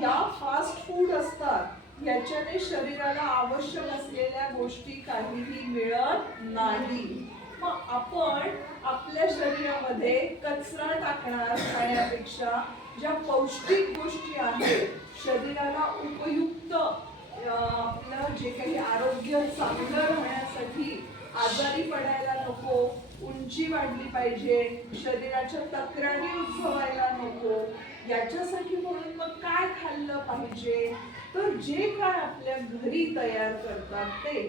या fast food असतात याच्याने शरीराला आवश्यक असलेल्या गोष्टी काहीही मिळत नाही. मग आपण आपल्या शरीरामध्ये कचरा टाकणार खाण्यापेक्षा ज्या पौष्टिक गोष्टी आहेत शरीराला उपयुक्त आपलं जे काही आरोग्य चांगलं राहण्यासाठी आजारी पडायला नको उंची वाढली पाहिजे शरीराच्या तक्रारी उद्भवायला नको याच्यासाठी म्हणून मग काय खाल्लं पाहिजे? तर जे काय आपल्या घरी तयार करतात ते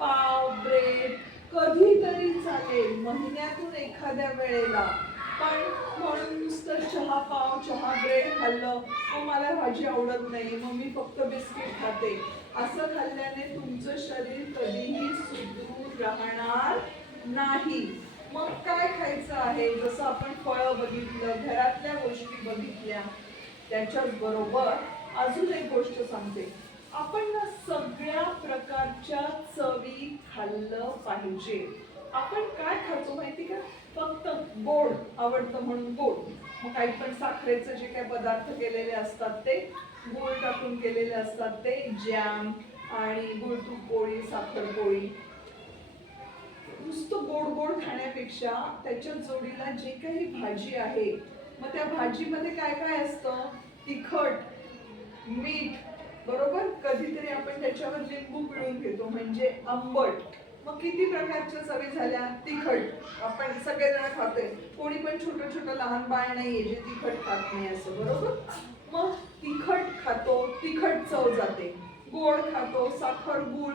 पाव ब्रेड कधीतरी चालेल महिन्यातून एखाद्या वेळेला. पण म्हणून नुसतं चहा पाव चहा ब्रेड खाल्लं मग मला भाजी आवडत नाही मग मी फक्त बिस्किट खाते. असं खाल्ल्याने तुमचं शरीर कधीही सुदृढ राहणार नाही. मग काय खायचं आहे? जसं आपण फळं बघितलं घरातल्या गोष्टी बघितल्या त्याच्याच बरोबर अजून एक गोष्ट सांगते. आपण ना सगळ्या प्रकारच्या चवी खाल्लं पाहिजे. आपण काय खातो माहिती का? फक्त गोड आवडतं म्हणून गोड. मग काही पण साखरेचे जे काही पदार्थ केलेले असतात ते गोड टाकून केलेले असतात ते जॅम आणि गुळतूप पोळी साखर पोळी. नुसतं गोड पेक्षा त्याच्या जोडीला जे काही भाजी आहे मग त्या भाजीमध्ये काय काय असतं? तिखट मीठ बरोबर? कधीतरी आपण त्याच्यावर लिंबू पिळून घेतो म्हणजे आंबट. मग किती प्रकारच्या चवी झाल्या? तिखट. आपण सगळेजण खातोय. कोणी पण छोटं छोटं लहान बाळ नाहीये जे तिखट खात नाही असं बरोबर? मग तिखट खातो तिखट चव जाते. गोड खातो साखर गुळ.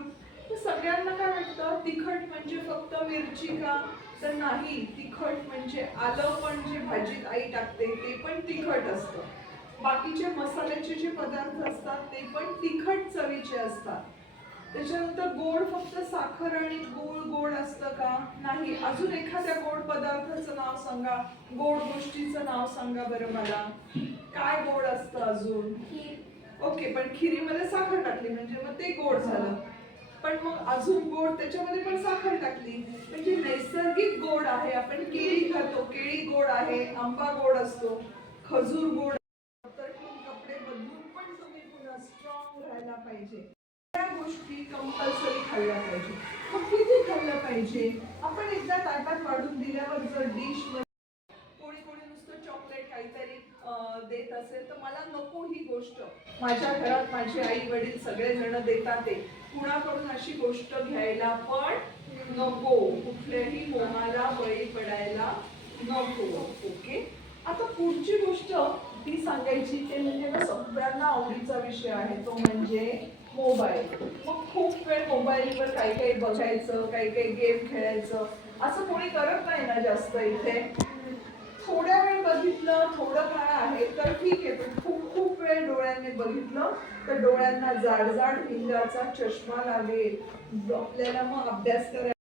तर सगळ्यांना काय वाटतं? तिखट म्हणजे फक्त मिरची का? तर नाही तिखट म्हणजे आलं पण जे भाजीत आई टाकते ते पण तिखट असतं. बाकीचे मसाल्याचे जे पदार्थ असतात ते पण तिखट चवीचे असतात. त्याच्यानंतर गोड फक्त साखर आणि गूळ गोड असतं का? नाही. अजून एखाद्या गोड पदार्थाचं नाव सांगा. गोड गोष्टीचं नाव सांगा बरं मला. काय गोड असतं अजून? ओके पण खिरीमध्ये साखर टाकली म्हणजे मग ते गोड झालं. पण मग अजून गोड त्याच्यामध्ये पण साखर टाकली. म्हणजे नैसर्गिक गोड आहे. आपण केळी खातो. केळी गोड आहे. आंबा गोड असतो. खजूर गोड तर कपडे बदलून पण तुम्ही पुन्हा स्ट्रॉंग राहायला पाहिजे. त्या गोष्टी कंपल्सरी खाल्ल्या पाहिजे. मग किती खाल्लं पाहिजे? आपण एकदा ताटात वाढून दिल्यावर जर डिश कोणी कोणी नुसतं चॉकलेट काहीतरी देत असेल तर मला नको ही गोष्ट. माझ्या घरात माझे आई वडील सगळे जण देतात ते. कुणाकडून अशी गोष्ट घ्यायला पण नको. कुठल्याही मोहाला बळी पडायला नको. ओके? आता पुढची गोष्ट ती सांगायची ते म्हणजे ना सगळ्यांना आवडीचा विषय आहे तो म्हणजे मोबाईल. मग खूप वेळ मोबाईलवर काही काही बघायचं काही काही गेम खेळायचं. असं कोणी करत नाही ना जास्त इथे. थोड्या वेळ बघितलं थोडं काय आहे तर ठीक आहे. पण खूप खूप वेळ डोळ्यांनी बघितलं तर डोळ्यांना जाड जाड भिंगाचा चष्मा लागेल. आपल्याला मग अभ्यास करायला